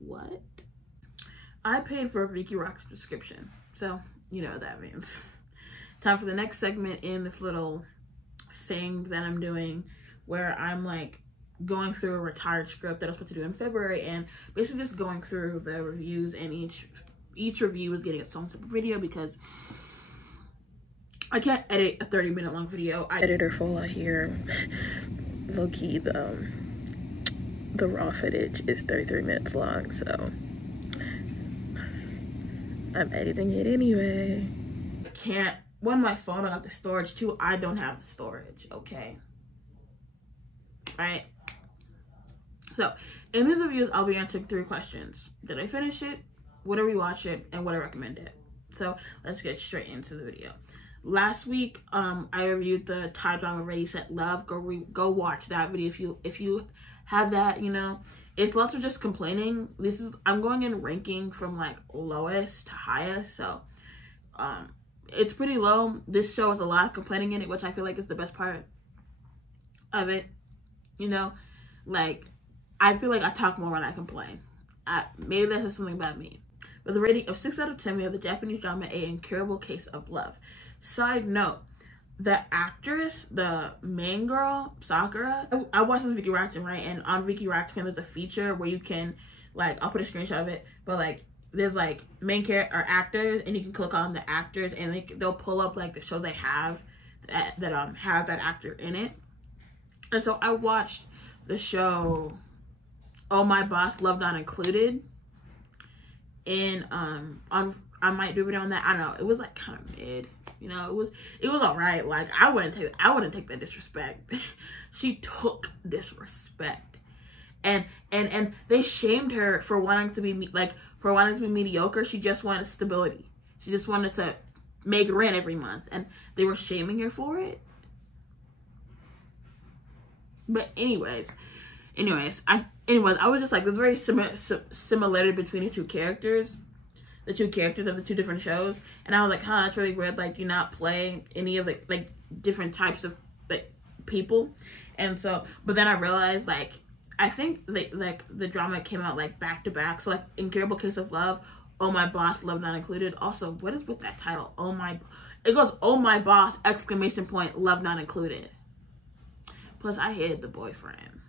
what? I paid for a Vicky Rock subscription, so you know what that means. Time for the next segment in this little thing that I'm doing, where I'm like going through a retired script that I was supposed to do in February, and basically just going through the reviews, and each review is getting its own type of video because I can't edit a 30-minute long video. Editor full out here. Low key, the raw footage is 33 minutes long, so I'm editing it anyway. I can't. One, my phone don't have the storage. Two, I don't have the storage. Okay. Right. So in these reviews, I'll be answering 3 questions: did I finish it? Would I rewatch it? And would I recommend it? So let's get straight into the video. Last week, I reviewed the Thai drama Ready Set Love. Go watch that video if you have that. You know, it's lots of just complaining. I'm going in ranking from like lowest to highest, so it's pretty low. This show has a lot of complaining in it, which I feel like is the best part of it. You know, like I feel like I talk more when I complain. Maybe that's just something about me. With a rating of 6 out of 10, we have the Japanese drama A Incurable Case of Love. Side note, the actress, the main girl, Sakura, I watched this Vicky Rock, right? And on Vicky Rock, there's a feature where you can, like, I'll put a screenshot of it, but like, there's like main character or actors, and you can click on the actors, and they'll pull up like the show they have that have that actor in it. And so I watched the show Oh My Boss, Love Not Included, and I might do a video on that. I don't know. It was like kind of mid, you know. It was all right. Like I wouldn't take that disrespect. She took disrespect, and they shamed her for wanting to be mediocre. She just wanted stability. She just wanted to make rent every month, and they were shaming her for it. But anyways, I was just like, there's very similarity between the two characters of the 2 different shows, and I was like, huh, that's really weird. Like, do not play any of the like different types of like people. And so, but then I realized, like, I think like the drama came out like back to back. So like Incurable Case of Love, Oh My Boss, Love Not Included. Also, what is with that title? It goes Oh My Boss, ! Love Not Included. Plus, I hated the boyfriend.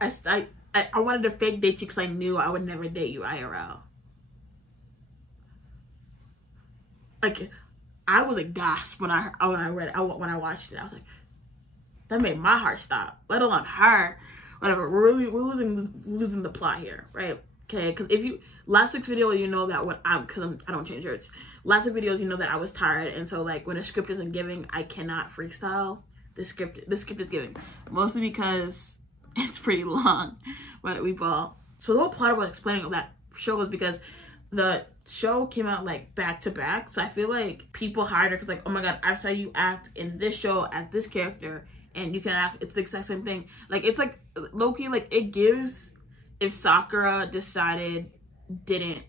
I wanted to fake date you because I knew I would never date you IRL. Like, I was aghast when I watched it. I was like, that made my heart stop. Let alone her. Whatever. We're losing the plot here, right? Okay, because last week's video, you know that I don't change shirts. Last week's videos, you know that I was tired, and so like when a script isn't giving, I cannot freestyle. The script is giving, mostly because it's pretty long. But so the whole plot I was explaining of that show was because the show came out like back to back. So I feel like people hired her because like, oh my god, I saw you act in this show as this character, and you can act. It's the exact same thing. Like it's like low-key, like it gives if Sakura didn't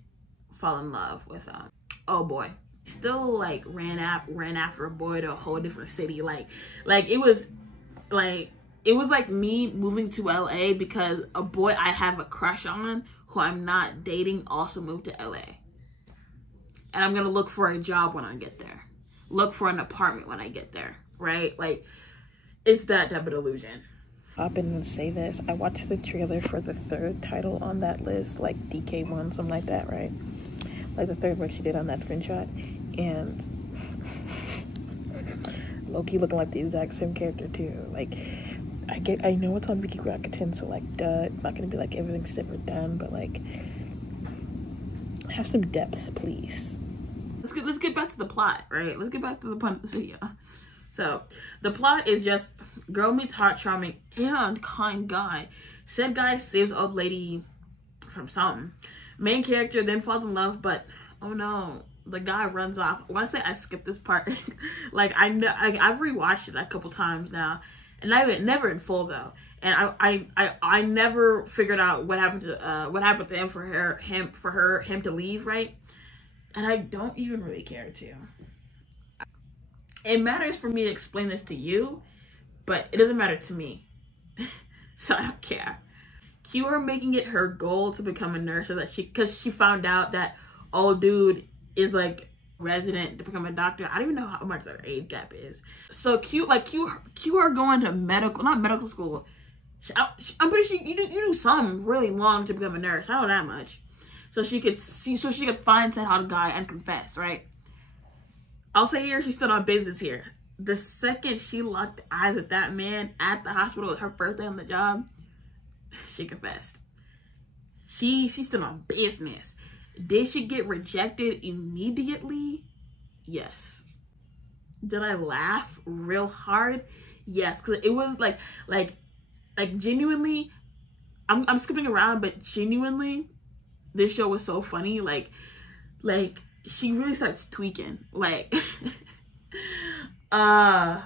fall in love with oh boy, still like ran after a boy to a whole different city. Like it was like me moving to LA because a boy I have a crush on who I'm not dating also moved to LA. And I'm gonna look for a job when I get there. Look for an apartment when I get there, right? Like, it's that type of illusion. Hop in and say this. I watched the trailer for the 3rd title on that list, like DK1, something like that, right? Like the 3rd work she did on that screenshot. And low-key looking like the exact same character too. Like, I know it's on Vicky Rocketen, so like, duh, it's not gonna be like everything she's ever done, but like, have some depth, please. Let's get back to the plot, right? Let's get back to the point of this video. So, the plot is just girl meets hot, charming, and kind guy. Said guy saves old lady from something. Main character then falls in love, but oh no, the guy runs off. When I say I skipped this part, like I've rewatched it a couple times now, and never in full though. And I never figured out what happened to him for him to leave, right? And I don't even really care to. It matters for me to explain this to you, but it doesn't matter to me. So I don't care. cue her making it her goal to become a nurse, so that because she found out that old dude is like resident to become a doctor. I don't even know how much their age gap is. So cue her going to not medical school. I'm pretty sure you do something really long to become a nurse. I know that much. So she could find Ted how to guy and confess, right? I'll say here, she stood on business here. The second she locked eyes with that man at the hospital with her first day on the job, she confessed. She stood on business. Did she get rejected immediately? Yes. Did I laugh real hard? Yes, because it was like genuinely, I'm skipping around, but genuinely, this show was so funny. Like she really starts tweaking. Like, the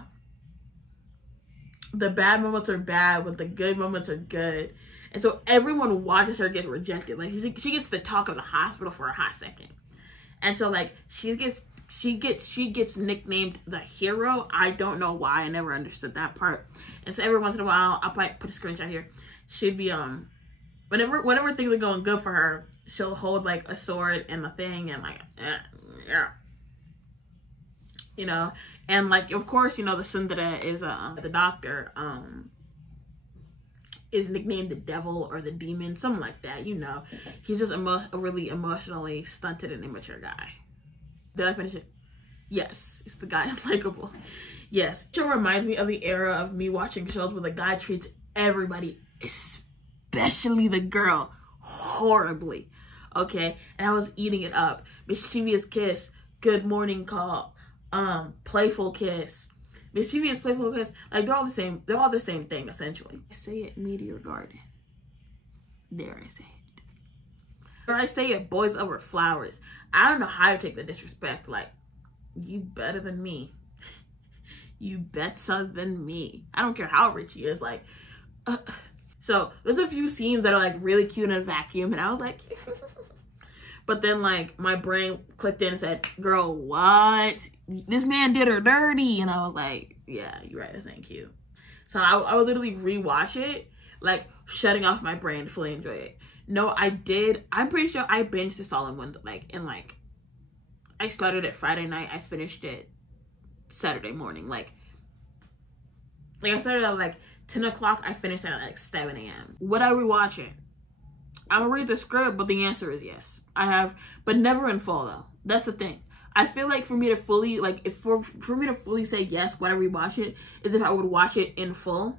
bad moments are bad, but the good moments are good. And so everyone watches her get rejected. Like she gets the talk of the hospital for a hot second. And so like she gets nicknamed the hero. I don't know why. I never understood that part. And so every once in a while, I'll probably put a screenshot here. She'd be whenever things are going good for her, she'll hold like a sword and a thing and like yeah. You know, and like of course, you know, the Sundara is the doctor, is nicknamed the devil or the demon, something like that, you know. He's just a really emotionally stunted and immature guy. Did I finish it? Yes, it's the guy unlikable. Yes, it reminds me of the era of me watching shows where the guy treats everybody, especially the girl, horribly. Okay, and I was eating it up. Mischievous kiss, good morning call, playful kiss. Mischievous, playful kiss, like they're all the same thing essentially. I say it, Meteor Garden. Dare I say it? Or I say it, boys over flowers. I don't know how you take the disrespect. Like, you better than me. You better than me. I don't care how rich he is. Like, so there's a few scenes that are like really cute in a vacuum, and I was like, but then like my brain clicked in and said, "Girl, what? This man did her dirty," and I was like, "Yeah, you're right. Thank you." So I would literally rewatch it, like shutting off my brain to fully enjoy it. No, I did. I'm pretty sure I binged this all in one, I started it Friday night. I finished it Saturday morning. Like I started at like 10 o'clock. I finished at like 7 a.m. Would I rewatch it? I'm gonna read the script, but the answer is yes. I have, but never in full though. That's the thing. I feel like for me to fully, like, for me to fully say yes, would I rewatch it, is if I would watch it in full.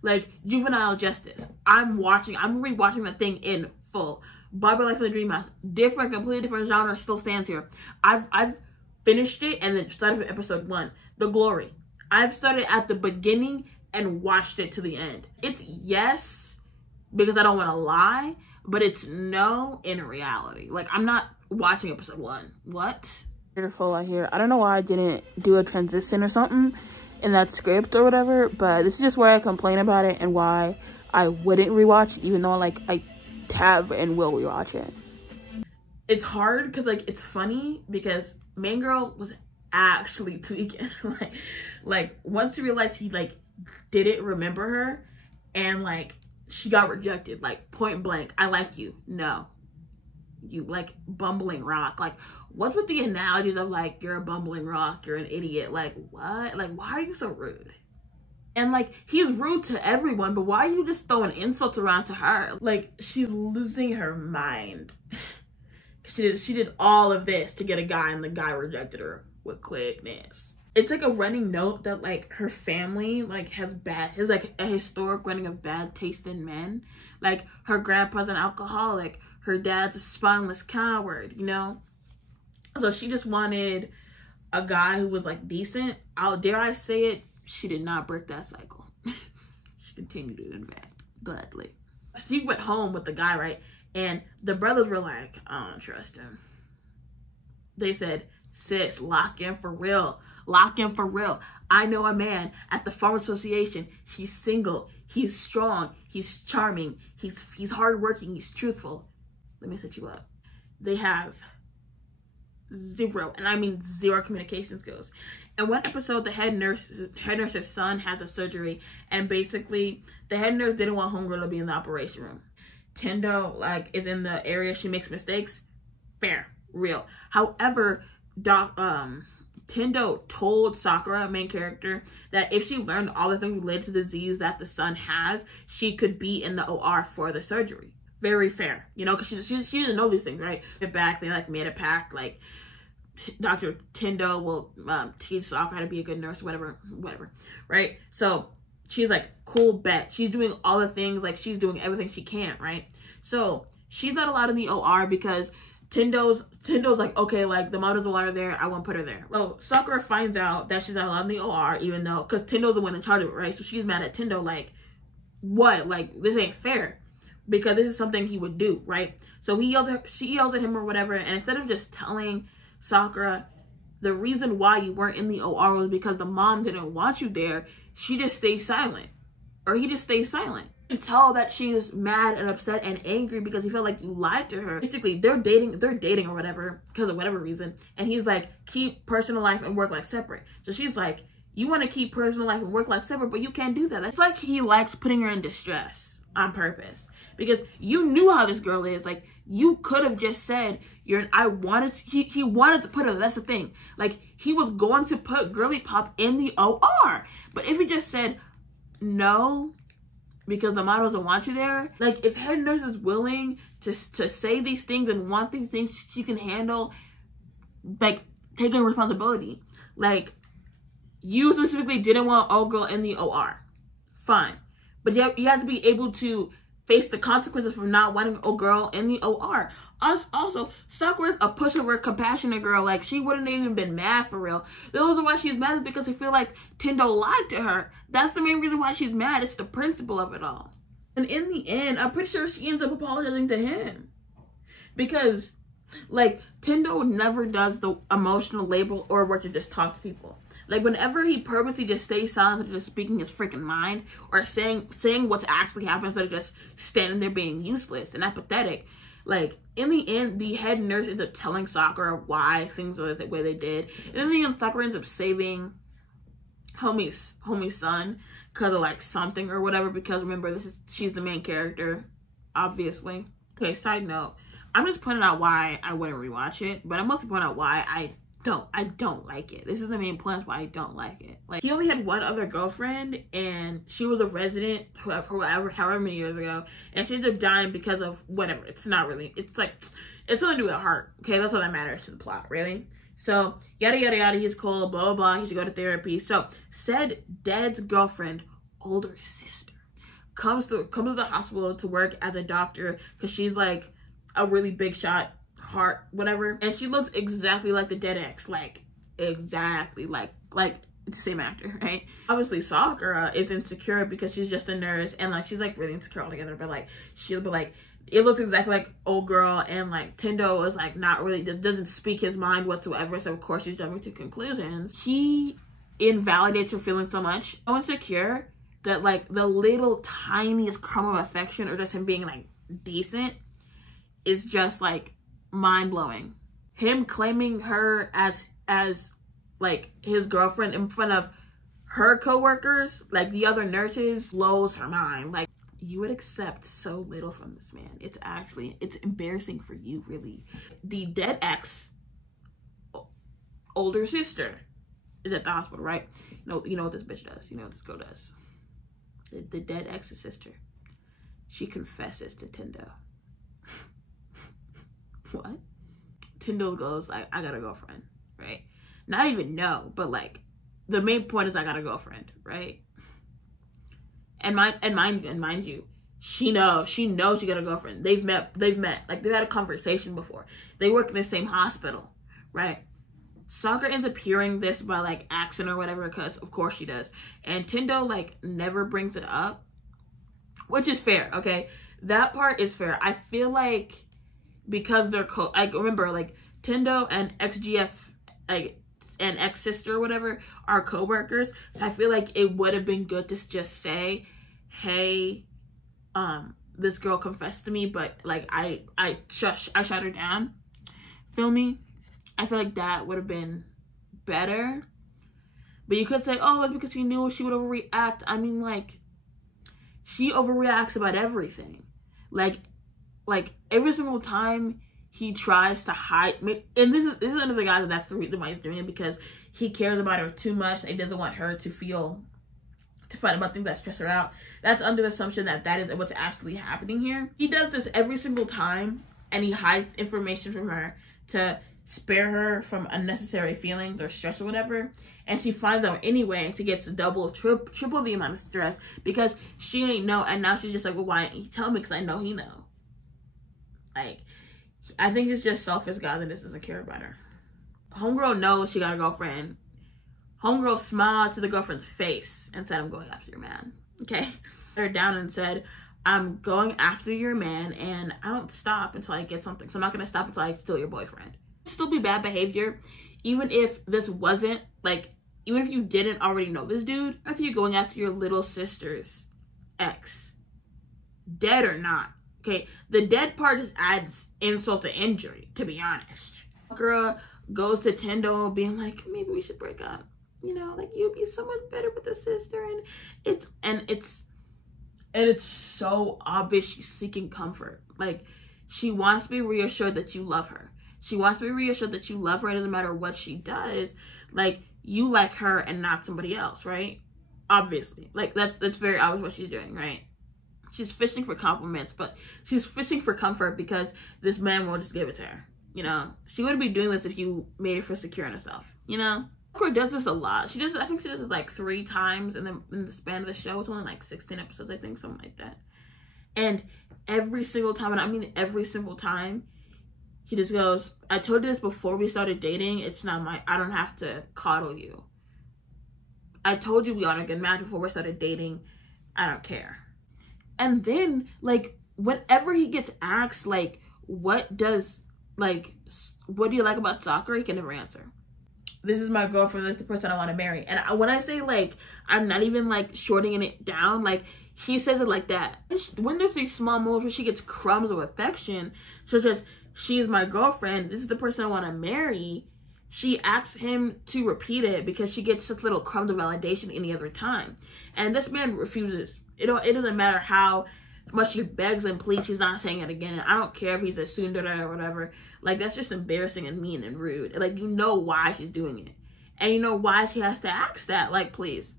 Like, Juvenile Justice. I'm rewatching that thing in full. Barbie Life of the Dream House. Completely different genre, still stands here. I've finished it and then started from episode 1. The Glory. I've started at the beginning and watched it to the end. It's yes, because I don't want to lie, but it's no in reality. Like, I'm not watching episode 1. What? Beautiful out here. I don't know why I didn't do a transition or something in that script or whatever, but this is just where I complain about it and why I wouldn't rewatch, even though like I have and will rewatch it. It's hard because like it's funny because main girl was actually tweaking. like once she realized he like didn't remember her and like she got rejected, like point blank. I like you. No. You like bumbling rock. Like, what's with the analogies of like you're a bumbling rock, you're an idiot? Like, what? Like, why are you so rude? And like he's rude to everyone, but why are you just throwing insults around to her? Like, she's losing her mind. She did all of this to get a guy, and the guy rejected her with quickness. It's like a running note that like her family like has like a historic running of bad taste in men. Like her grandpa's an alcoholic, her dad's a spineless coward, you know? So she just wanted a guy who was like decent. Dare I say it, she did not break that cycle. She continued it, in fact, gladly. She went home with the guy, right? And the brothers were like, I don't trust him. They said, sis, lock in for real. Lock in for real. I know a man at the Farm Association. He's single. He's strong. He's charming. He's hardworking. He's truthful. Let me set you up. They have zero, and I mean zero communication skills. In one episode, the head nurse's son has a surgery, and basically the head nurse didn't want homegirl to be in the operation room. Tendo like is in the area, she makes mistakes. Fair, real. However, Tendo told Sakura, main character, that if she learned all the things related to the disease that the son has, she could be in the OR for the surgery. Very fair, you know, because she didn't know these things, right? Get back, they like made a pact, like Dr. Tendo will teach Sakura how to be a good nurse, whatever, right? So she's like, cool, bet. She's doing all the things, like she's doing everything she can, right? So she's not allowed in the OR because Tendo's like, okay, like the mom doesn't want her there, I won't put her there. Well, Sakura finds out that she's not allowed in the OR, even though, because Tendo's the one in charge of it, right? So she's mad at Tendo, like, what? Like, this ain't fair, because this is something he would do, right? So she yelled at him or whatever, and instead of just telling Sakura the reason why you weren't in the OR was because the mom didn't want you there, she just stays silent, or he just stays silent. You can tell that she's mad and upset and angry because he felt like you lied to her. Basically, they're dating or whatever because of whatever reason, and he's like, keep personal life and work life separate. So she's like, you want to keep personal life and work life separate, but you can't do that. It's like he likes putting her in distress on purpose, because you knew how this girl is. Like, you could have just said, he wanted to put her, that's the thing. Like, he was going to put Girly Pop in the OR, but if he just said no because the mom doesn't want you there, like, if head nurse is willing to say these things and want these things, she can handle, like, taking responsibility. Like, you specifically didn't want old girl in the OR, fine, but you have to be able to face the consequences from not wanting a girl in the OR. Also, Sakura's a pushover, compassionate girl. Like, she wouldn't have even been mad for real. The reason why she's mad is because they feel like Tendo lied to her. That's the main reason why she's mad. It's the principle of it all. And in the end, I'm pretty sure she ends up apologizing to him. Because, like, Tendo never does the emotional labor or work to just talk to people. Like, whenever he purposely just stays silent and just speaking his freaking mind, or saying what's actually happening instead of just standing there being useless and apathetic, like, in the end, the head nurse ends up telling Sakura why things are the way they did. And in the end, Sakura ends up saving homie's son because of, like, something or whatever, because remember, she's the main character, obviously. Okay, side note, I'm just pointing out why I wouldn't rewatch it, but I'm also pointing out why I don't like it. This is the main point why I don't like it. Like, he only had one other girlfriend, and she was a resident however many years ago, and she ended up dying because of whatever. It's not really, it's like, it's something to do with heart, okay? That's all that matters to the plot, really. So, yada yada yada, he's cool, blah blah blah, he should go to therapy. So, said dead's girlfriend, older sister, comes to the hospital to work as a doctor, because she's like a really big shot, heart, whatever, and she looks exactly like the dead ex, like exactly like it's the same actor, right? Obviously Sakura is insecure because she's just a nurse, and like she's like really insecure altogether, but like she'll be like, it looks exactly like old girl, and like Tendo is like not really, doesn't speak his mind whatsoever, so of course she's jumping to conclusions. He invalidates her feelings so much, so insecure, that like the little tiniest crumb of affection or just him being like decent is just like mind-blowing. Him claiming her as like his girlfriend in front of her co-workers, like the other nurses, blows her mind. Like, you would accept so little from this man. It's embarrassing for you, really. The dead ex, older sister, is at the hospital, right? You know what this bitch does. You know what this girl does. The dead ex's sister, she confesses to Tendo. What? Tendo goes, I got a girlfriend, right? Not even no, but like the main point is I got a girlfriend, right? And mind you, she knows she got a girlfriend. They've met, like they've had a conversation before. They work in the same hospital, right? Sakura ends up hearing this by like accident or whatever, because of course she does. And Tendo like never brings it up, which is fair, okay? That part is fair. I feel like because they're I remember like Tendo and XGF, like, and ex-sister or whatever are co-workers, so I feel like it would have been good to just say, hey, this girl confessed to me, but like I shut her down, feel me? I feel like that would have been better. But you could say, oh, it's because he knew she would overreact. I mean, like, she overreacts about everything. Like every single time he tries to hide, and this is another guy that's the reason why he's doing it, because he cares about her too much. And he doesn't want her to fight about things that stress her out. That's under the assumption that that is what's actually happening here. He does this every single time, and he hides information from her to spare her from unnecessary feelings or stress or whatever. And she finds out anyway, and she gets double, triple the amount of stress because she ain't know. And now she's just like, well, why didn't he tell me? Because I know he know. Like, I think it's just selfish, guys, and this doesn't care about her. Homegirl knows she got a girlfriend. Homegirl smiled to the girlfriend's face and said, I'm going after your man. Okay? Her down and said, I'm going after your man, and I don't stop until I get something. So I'm not going to stop until I steal your boyfriend. Still be bad behavior, even if this wasn't, like, even if you didn't already know this dude, if you're going after your little sister's ex, dead or not. Okay? The dead part just adds insult to injury, to be honest. Girl goes to Tendo being like, maybe we should break up. You know, like, you'd be so much better with a sister, and it's so obvious she's seeking comfort. Like, she wants to be reassured that you love her. She wants to be reassured that you love her. It doesn't matter what she does. Like, you like her and not somebody else, right? Obviously. Like, that's very obvious what she's doing, right? She's fishing for compliments, but she's fishing for comfort because this man won't just give it to her. You know, she wouldn't be doing this if you made her feel secure in herself, you know? Sakura does this a lot. I think she does it like 3 times in the span of the show. It's only like 16 episodes, I think, something like that. And every single time, and I mean every single time, he just goes, I told you this before we started dating. It's not I don't have to coddle you. I told you we are a good match before we started dating. I don't care. And then, like, whenever he gets asked, like, what do you like about Sakura? He can never answer. This is my girlfriend. That's the person I want to marry. And when I say, like, I'm not even, like, shorting it down. Like, he says it like that. When there's these small moments where she gets crumbs of affection, such as, she's my girlfriend, this is the person I want to marry, she asks him to repeat it because she gets such little crumbs of validation any other time. And this man refuses. It doesn't matter how much she begs and pleads, she's not saying it again. And I don't care if he's a tsundere or whatever. Like, that's just embarrassing and mean and rude. Like, you know why she's doing it. And you know why she has to ask that. Like, please.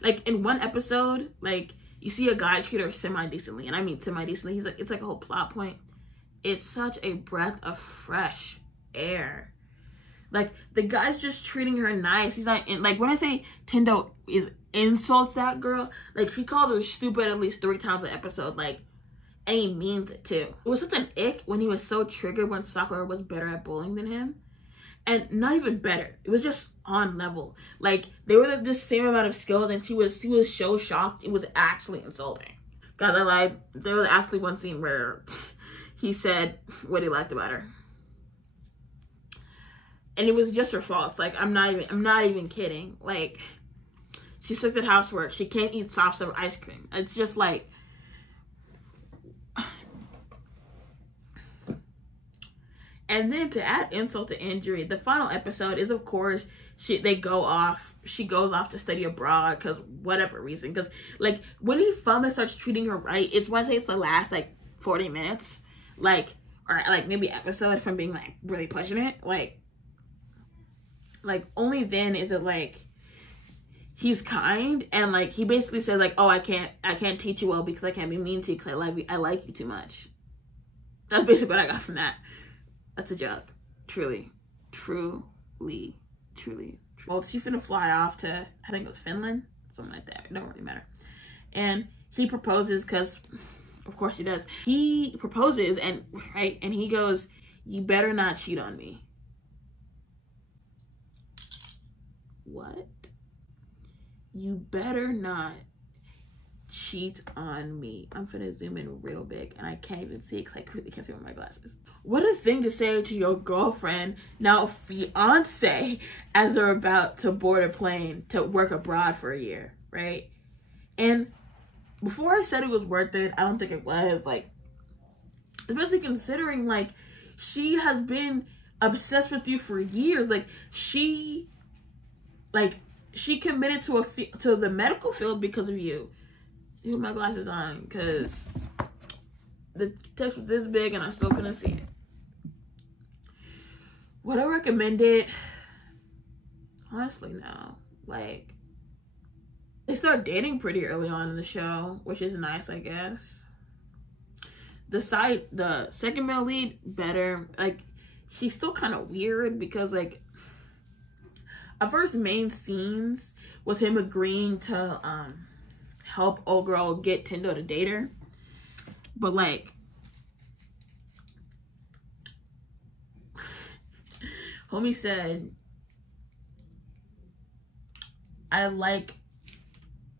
Like, in one episode, like, you see a guy treat her semi-decently. And I mean semi-decently. It's like a whole plot point. It's such a breath of fresh air. Like, the guy's just treating her nice. He's not, like, when I say Tendo insults that girl, like, he calls her stupid at least 3 times an episode, like, and he means it too. It was such an ick when he was so triggered when Sakura was better at bowling than him. And not even better. It was just on level. Like, they were the same amount of skills, and she was so shocked. It was actually insulting. Guys, I lied. There was actually one scene where he said what he liked about her. And it was just her fault. Like, I'm not even kidding. Like, she sucks at housework. She can't eat soft serve ice cream. It's just like, and then to add insult to injury, the final episode is, of course, she goes off to study abroad because whatever reason. Because, like, when he finally starts treating her right, it's when I say it's the last, like, 40 minutes, like, or like maybe episode, if I'm being, like, really pushing it, like only then is it like he's kind, and like he basically says, like, oh, I can't teach you well because I can't be mean to you because I like you too much. That's basically what I got from that. That's a joke. Truly. Well, she's finna fly off to, I think it was Finland, something like that. It don't really matter. And he proposes because, of course he does. He proposes and he goes, you better not cheat on me. What? You better not cheat on me. I'm finna zoom in real big and I can't even see it because I really can't see with my glasses. What a thing to say to your girlfriend, now fiance, as they're about to board a plane to work abroad for a year, right? And before I said it was worth it, I don't think it was, like, especially considering, like, she has been obsessed with you for years. Like she committed to the medical field because of you. You put my glasses on because the text was this big and I still couldn't see it. Would I recommend it? Honestly, no. Like, they start dating pretty early on in the show, which is nice, I guess. The second male lead, better. Like, she's still kind of weird because, like, our first main scenes was him agreeing to help old girl get Tendo to date her. But, like, homie said, I like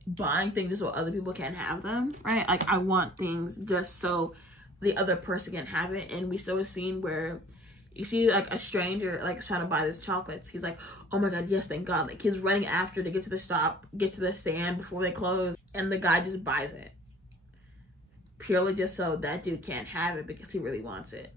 buying things so other people can't have them, right? Like, I want things just so the other person can have it. And we saw a scene where you see, like, a stranger, like, trying to buy this chocolates. He's like, oh my God, yes, thank God. Like, he's running after to get to the stop, get to the stand before they close. And the guy just buys it. Purely just so that dude can't have it because he really wants it.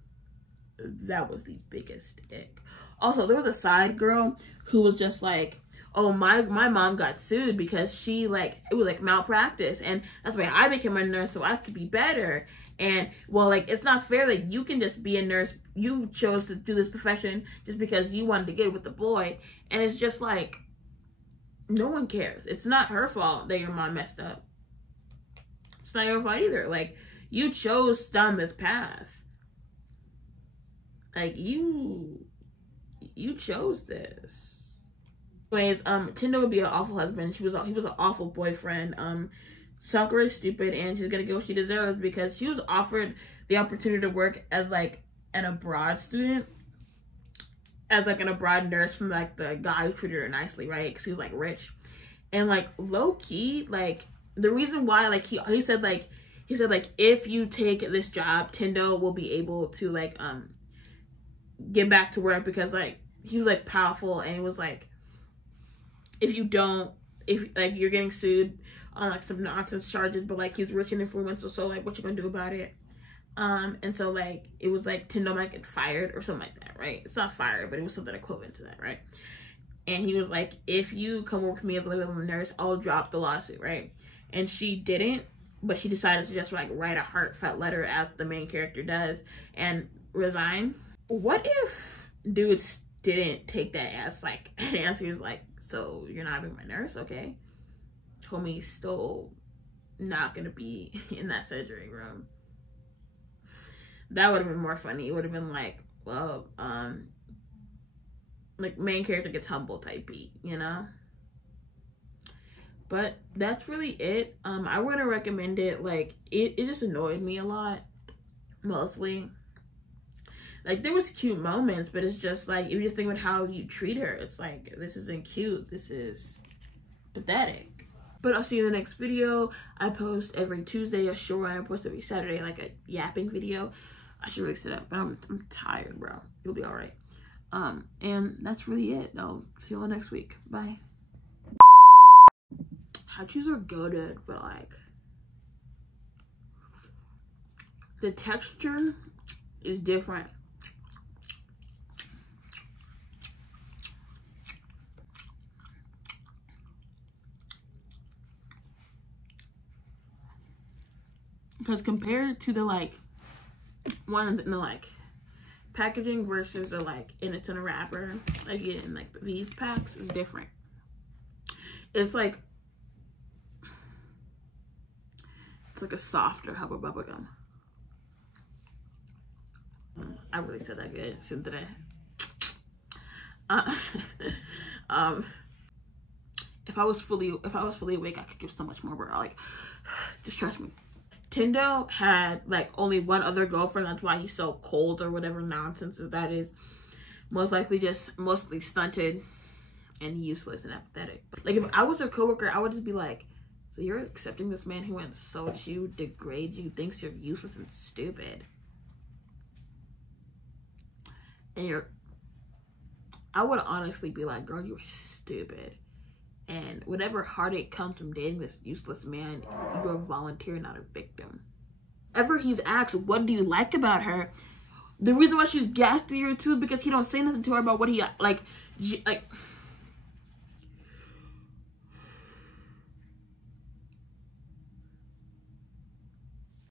That was the biggest ick. Also, there was a side girl who was just like, oh, my mom got sued because she, like, it was, like, malpractice. And that's why I became a nurse so I could be better. And, well, like, it's not fair. Like, you can just be a nurse. You chose to do this profession just because you wanted to get with the boy. And it's just like, no one cares. It's not her fault that your mom messed up. It's not your fault either. Like, you chose down this path. Like, you chose this. Anyways, Tendo would be an awful husband. He was an awful boyfriend. Sakura is stupid and she's gonna get what she deserves because she was offered the opportunity to work as, like, an abroad student. As, like, an abroad nurse from, like, the guy who treated her nicely, right? Because he was, like, rich. And, like, low-key, like, the reason why, like, he said, like, if you take this job, Tendo will be able to, like, get back to work because, like, he was, like, powerful and it was, like, if like, you're getting sued on, like, some nonsense charges, but, like, he's rich and influential, so, like, what you gonna do about it? And so, like, it was, like, Tendo might get fired or something like that, right? It's not fired, but it was something equivalent to that, right? And he was like, if you come work with me as a living nurse, I'll drop the lawsuit, right? And she didn't, but she decided to just, like, write a heartfelt letter as the main character does and resign. What if dudes didn't take that as, like, an answer? He was like, so you're not being my nurse? Okay. Homie's still not gonna be in that surgery room. That would have been more funny. It would have been like, well, like, main character gets humble type beat, you know? But that's really it. I wouldn't recommend it. Like, it just annoyed me a lot, mostly. Like, there was cute moments, but it's just like, if you just think about how you treat her, it's like, this isn't cute. This is pathetic. But I'll see you in the next video. I post every Tuesday, a short one. I post every Saturday, like, a yapping video. I should really sit up, but I'm tired, bro. You'll be all right. And that's really it. I'll see you all next week. Bye. Hachis are goated, but, like, the texture is different. Because compared to the, like, one in the, like, packaging versus the, like, it's in a wrapper, like, in, like, these packs is different. It's like a softer Hubba Bubba gum. I really said that good since today. If I was fully awake, I could give so much more, bro. Like, just trust me. Tendo had, like, only one other girlfriend. That's why he's so cold or whatever nonsense that is. Most likely just mostly stunted and useless and apathetic. Like, if I was her coworker, I would just be like, so you're accepting this man who insults you, degrades you, thinks you're useless and stupid. And I would honestly be like, girl, you're stupid. And whatever heartache comes from dating this useless man, you're a volunteer, not a victim. Ever he's asked, what do you like about her? The reason why she's gassed 3 or 2 because he don't say nothing to her about what he like